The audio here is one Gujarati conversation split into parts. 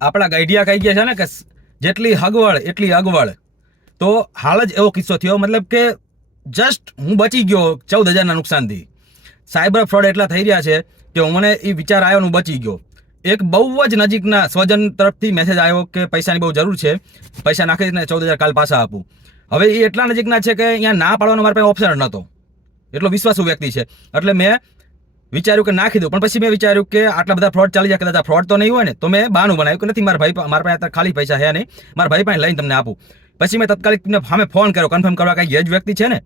આપણા ગાઈડિયા કહી ગયા છે ને કે જેટલી હગવડ એટલી અગવડ. તો હાલ જ એવો કિસ્સો થયો, મતલબ કે જસ્ટ હું બચી ગયો 14,000ના નુકસાનથી. સાયબર ફ્રોડ એટલા થઈ રહ્યા છે કે મને એ વિચાર આવ્યો હું બચી ગયો. એક બહુ જ નજીકના સ્વજન તરફથી મેસેજ આવ્યો કે પૈસાની બહુ જરૂર છે, પૈસા નાખીને 14,000 કાલ પાછા આપું. હવે એ એટલા નજીકના છે કે અહીંયા ના પાડવાનો મારા પાસે ઓપ્શન નહોતો, એટલો વિશ્વાસુ વ્યક્તિ છે. એટલે મેં વિચાર્યું કે નાખી દઉં, પણ પછી મેં વિચાર્યું કે આટલા બધા ફ્રોડ ચાલી જાય, કદાચ આ ફ્રોડ તો નહીં હોય ને. તો મેં બહાનું બનાવ્યું કે નથી, મારા પાસે અત્યારે ખાલી પૈસા છે નહીં, મારા ભાઈ પાસે લઈને તમને આપું. પછી મેં તાત્કાલિક સામે ફોન કર્યો કન્ફર્મ કરવા કે એ જ વ્યક્તિ છે ને.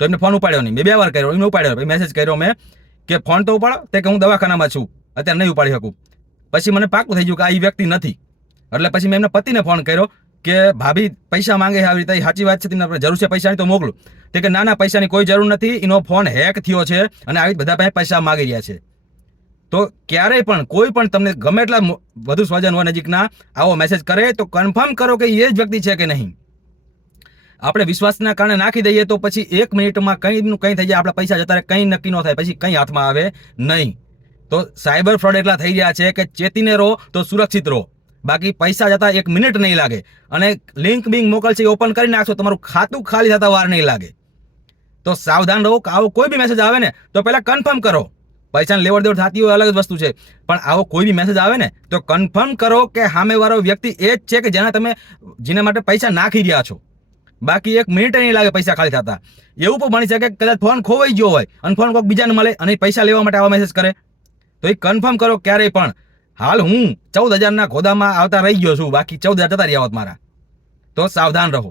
તો એમને ફોન ઉપાડ્યો નહીં, મેં 2 વાર કર્યો, એમને ઉપાડ્યો. પછી મેસેજ કર્યો મેં કે ફોન તો ઉપાડો, તે કે હું દવાખાનામાં છું, અત્યારે નહીં ઉપાડી શકું. પછી મને પાકું થઈ ગયું કે આ એ વ્યક્તિ નથી. એટલે પછી મેં એમના પતિને ફોન કર્યો કે ભાભી પૈસા માંગે આવી રીતે, સાચી વાત છે, તમને જરૂર છે પૈસાની તો મોકલું. તે કે ના પૈસાની કોઈ જરૂર નથી, એનો ફોન હેક થયો છે અને આવી બધા પાસે પૈસા માગી રહ્યા છે. તો ક્યારેય પણ કોઈ પણ તમને ગમે એટલા વધુ સ્વજન હોય નજીકના આવો મેસેજ કરે તો કન્ફર્મ કરો કે એ જ વ્યક્તિ છે કે નહીં. આપણે વિશ્વાસના કારણે નાખી દઈએ તો પછી 1 મિનિટમાં કંઈ થઈ જાય, આપણા પૈસા જતા રહે, કંઈ નક્કી ન થાય, પછી કંઈ હાથમાં આવે નહીં. તો સાયબર ફ્રોડ એટલા થઈ રહ્યા છે કે ચેતીને રહો તો સુરક્ષિત રહો, બાકી પૈસા જતા 1 મિનિટ નહીં લાગે. અને લિંક બિંક મોકલશે ઓપન કરી નાખશો, તમારું ખાતું ખાલી થતા વાર નહીં લાગે. તો સાવધાન રહો. આવો કોઈ બી મેસેજ આવે ને તો પહેલા કન્ફર્મ કરો. પૈસાની લેવડ દેવડ થતી હોય અલગ જ વસ્તુ છે, પણ આવો કોઈ બી મેસેજ આવે ને તો કન્ફર્મ કરો કે સામેવાળો વ્યક્તિ એ જ છે કે જેના માટે પૈસા નાખી રહ્યા છો. બાકી 1 મિનિટ નહીં લાગે પૈસા ખાલી થતા. એવું પણ બની શકે કદાચ ફોન ખોવાઈ ગયો હોય અને ફોન કોઈક બીજાને મળે અને પૈસા લેવા માટે આવા મેસેજ કરે. તો એ કન્ફર્મ કરો ક્યારેય પણ. હાલ હું 14,000ના ખોદામાં આવતા રહી ગયો છું, બાકી 14,000 જતા રહ્યા હોત મારા. તો સાવધાન રહો.